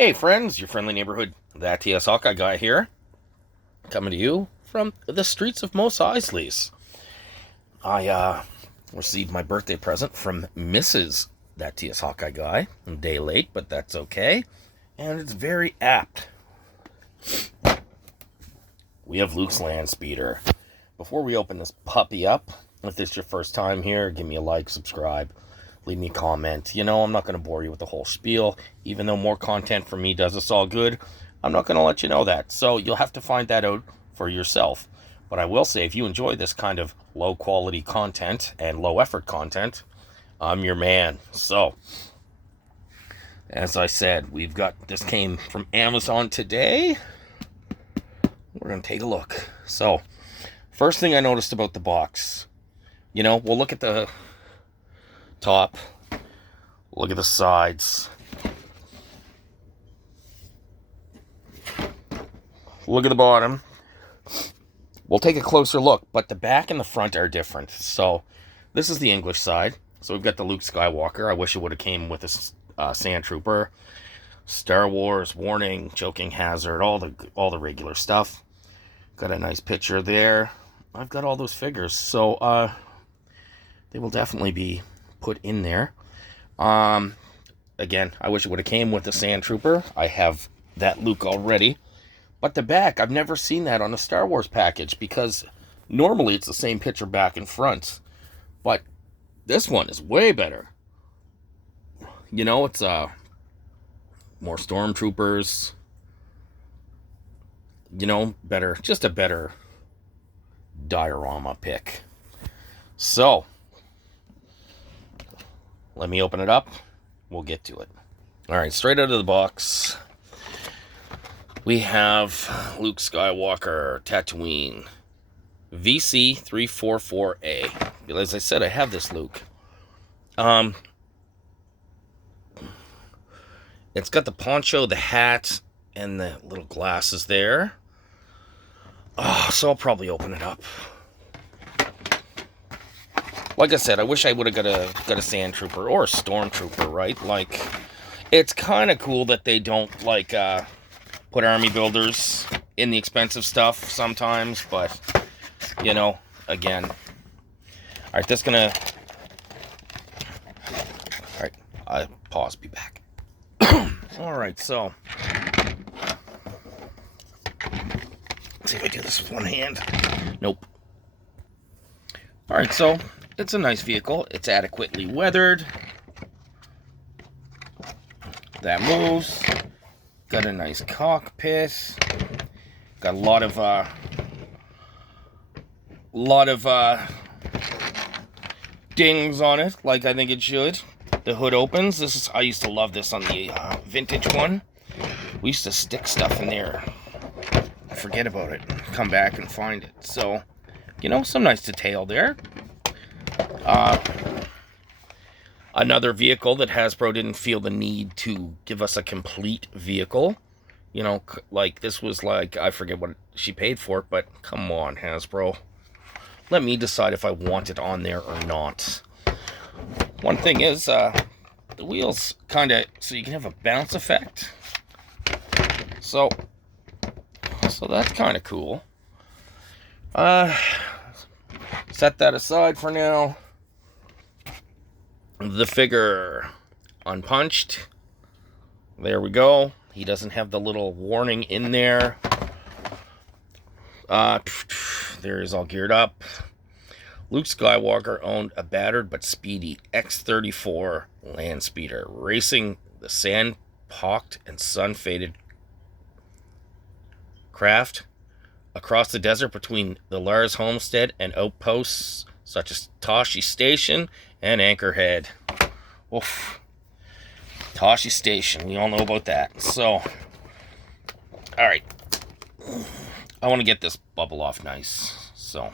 Hey friends, your friendly neighborhood, that TS Hawkeye guy here, coming to you from the streets of Mos Eisley's. I received my birthday present from Mrs. That TS Hawkeye guy, a day late, but that's okay, and it's very apt. We have Luke's Landspeeder. Before we open this puppy up, if this is your first time here, give me a like, subscribe, leave me a comment. You know, I'm not going to bore you with the whole spiel. Even though more content from me does us all good, I'm not going to let you know that. So you'll have to find that out for yourself. But I will say, if you enjoy this kind of low quality content and low effort content, I'm your man. So, as I said, this came from Amazon today. We're going to take a look. So, first thing I noticed about the box, you know, we'll look at the top, look at the sides, look at the bottom. We'll take a closer look, but the back and the front are different. So this is the English side. So we've got the Luke Skywalker. I wish it would have came with a Sand Trooper, Star Wars, warning, choking hazard, all the regular stuff. Got a nice picture there. I've got all those figures, so they will definitely be put in there. Again, I wish it would have came with the Sand Trooper. I have that Luke already. But the back, I've never seen that on a Star Wars package, because normally it's the same picture back and front. But this one is way better. You know, it's more stormtroopers. You know, just a better diorama pick. So, let me open it up. We'll get to it. Alright, straight out of the box, we have Luke Skywalker, Tatooine, VC344A. As I said, I have this Luke. It's got the poncho, the hat, and the little glasses there. So I'll probably open it up. Like I said, I wish I would have got a Sand Trooper or a Stormtrooper, right? Like, it's kind of cool that they don't, like, put army builders in the expensive stuff sometimes, but, you know, again. Alright, this gonna... Alright, I pause, be back. Alright, so... Let's see if I do this with one hand. Nope. Alright, so... It's a nice vehicle. It's adequately weathered. That moves. Got a nice cockpit. Got a lot of dings on it, like I think it should. The hood opens. I used to love this on the vintage one. We used to stick stuff in there. Forget about it. Come back and find it. So, you know, some nice detail there. Another vehicle that Hasbro didn't feel the need to give us a complete vehicle. You know, like this was like, I forget what she paid for it, but come on, Hasbro. Let me decide if I want it on there or not. One thing is, the wheels kind of, so you can have a bounce effect. So that's kind of cool. Set that aside for now. The figure unpunched. There we go. He doesn't have the little warning in there. There he's all geared up. Luke Skywalker owned a battered but speedy X-34 Landspeeder, racing the sand-pocked and sun-faded craft across the desert between the Lars Homestead and outposts such as Tashi Station and Anchorhead. Oof. Tashi Station, we all know about that. So, alright. I want to get this bubble off nice. So,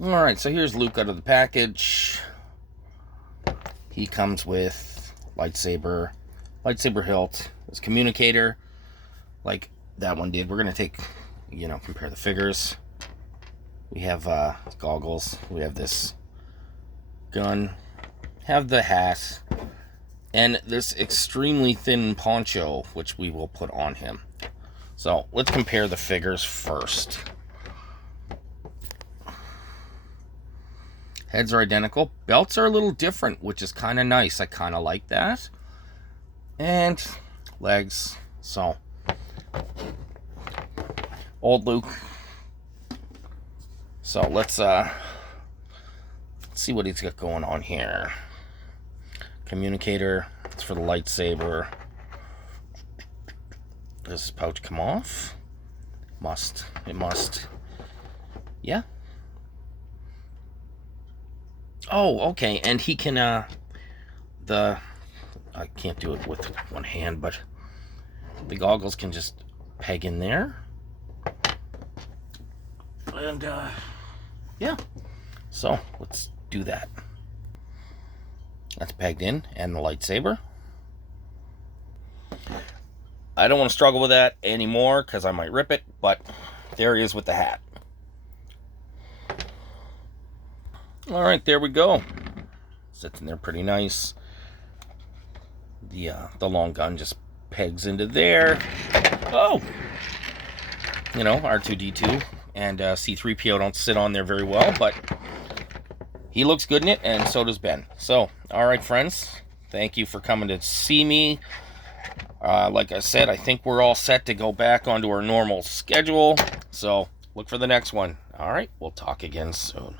alright, so here's Luke out of the package. He comes with lightsaber hilt, his communicator, like that one did. We're going to take, you know, compare the figures. We have goggles. We have this gun. Have the hat. and this extremely thin poncho, which we will put on him. So let's compare the figures first. Heads are identical. Belts are a little different, which is kind of nice. I kind of like that. And legs. So, old Luke. So let's see what he's got going on here. Communicator. It's for the lightsaber. Does this pouch come off? Must. It must. Yeah. Oh, okay. And he can, I can't do it with one hand, but the goggles can just peg in there. And, yeah. So, let's do that. That's pegged in, and the lightsaber. I don't want to struggle with that anymore, because I might rip it, but there he is with the hat. Alright, there we go. Sits in there pretty nice. The long gun just pegs into there. Oh! You know, R2-D2 and C-3PO don't sit on there very well, but he looks good in it, and so does Ben. So, alright friends, thank you for coming to see me. Like I said, I think we're all set to go back onto our normal schedule. So, look for the next one. Alright, we'll talk again soon.